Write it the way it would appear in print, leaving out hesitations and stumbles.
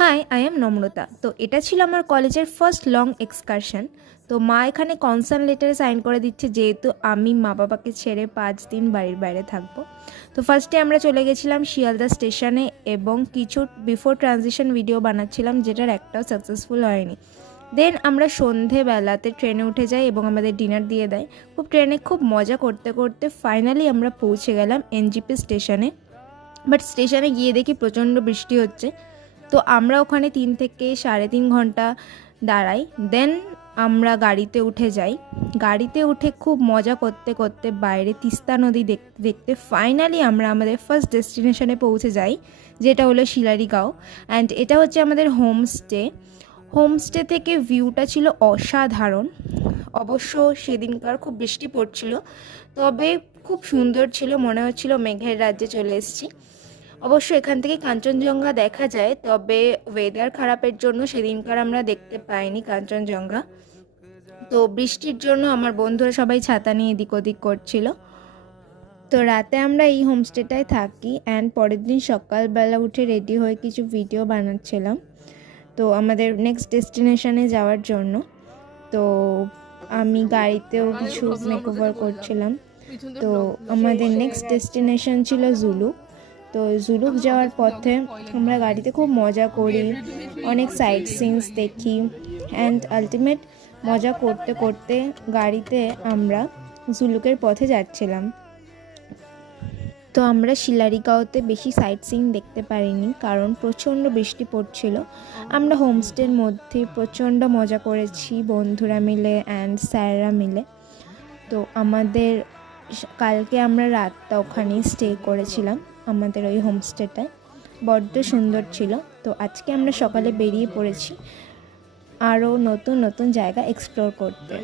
High, I am নম্রতা। তো এটা ছিল আমার কলেজের ফার্স্ট লং এক্সকারশন। তো মা এখানে কনসার্ন লেটারে সাইন করে দিচ্ছে, যেহেতু আমি মা বাবাকে ছেড়ে 5 দিন বাড়ির বাইরে থাকবো। তো ফার্স্টে আমরা চলে গেছিলাম শিয়ালদা স্টেশনে এবং কিছু বিফোর ট্রানজিশন ভিডিও বানাচ্ছিলাম, যেটার একটাও সাকসেসফুল হয়নি। দেন আমরা সন্ধেবেলাতে ট্রেনে উঠে যাই এবং আমাদের ডিনার দিয়ে দেয়। ট্রেনে খুব মজা করতে করতে ফাইনালি আমরা পৌঁছে গেলাম এনজিপি স্টেশনে। বাট স্টেশনে গিয়ে দেখি প্রচণ্ড বৃষ্টি হচ্ছে। তো আমরা ওখানে 3 থেকে 3.5 ঘন্টা দাঁড়াই। দেন আমরা গাড়িতে উঠে যাই। গাড়িতে উঠে খুব মজা করতে করতে বাইরে তিস্তা নদী দেখতে দেখতে ফাইনালি আমরা আমাদের ফার্স্ট ডেস্টিনেশনে পৌঁছে যাই, যেটা হলো শিলারিগাঁও। অ্যান্ড এটা হচ্ছে আমাদের হোমস্টে থেকে ভিউটা ছিল অসাধারণ। অবশ্য সেদিনকার খুব বৃষ্টি পড়ছিল, তবে খুব সুন্দর ছিল, মনে হচ্ছিল মেঘের রাজ্যে চলে এসেছি। অবশ্য এখান থেকে কাঞ্চনজঙ্ঘা দেখা যায়, তবে ওয়েদার খারাপের জন্য সেদিনকার আমরা দেখতে পাইনি কাঞ্চনজঙ্ঘা। তো বৃষ্টির জন্য আমার বন্ধুরা সবাই ছাতা নিয়ে এদিক ওদিক করছিল। তো রাতে আমরা এই হোমস্টেটায় থাকি অ্যান্ড পরের দিন সকালবেলা উঠে রেডি হয়ে কিছু ভিডিও বানাচ্ছিলাম তো আমাদের নেক্সট ডেস্টিনেশনে যাওয়ার জন্য। তো আমি গাড়িতেও কিছু মেকওভার করছিলাম। তো আমাদের নেক্সট ডেস্টিনেশন ছিল জুলু। তো জুলুক যাওয়ার পথে আমরা গাড়িতে খুব মজা করি, অনেক সাইট সিনস দেখি অ্যান্ড আলটিমেট মজা করতে করতে গাড়িতে আমরা জুলুকের পথে যাচ্ছিলাম। তো আমরা শিলারিগাঁওতে বেশি সাইট সিন দেখতে পারিনি, কারণ প্রচণ্ড বৃষ্টি পড়ছিল। আমরা হোমস্টের মধ্যে প্রচণ্ড মজা করেছি বন্ধুরা মিলে অ্যান্ড স্যাররা মিলে। তো আমাদের কালকে আমরা রাতটা ওখানেই স্টে করেছিলাম, আমাদের ওই হোমস্টেটায়। বড্ড সুন্দর ছিল। তো আজকে আমরা সকালে বেরিয়ে পড়েছি আরও নতুন নতুন জায়গা এক্সপ্লোর করতে।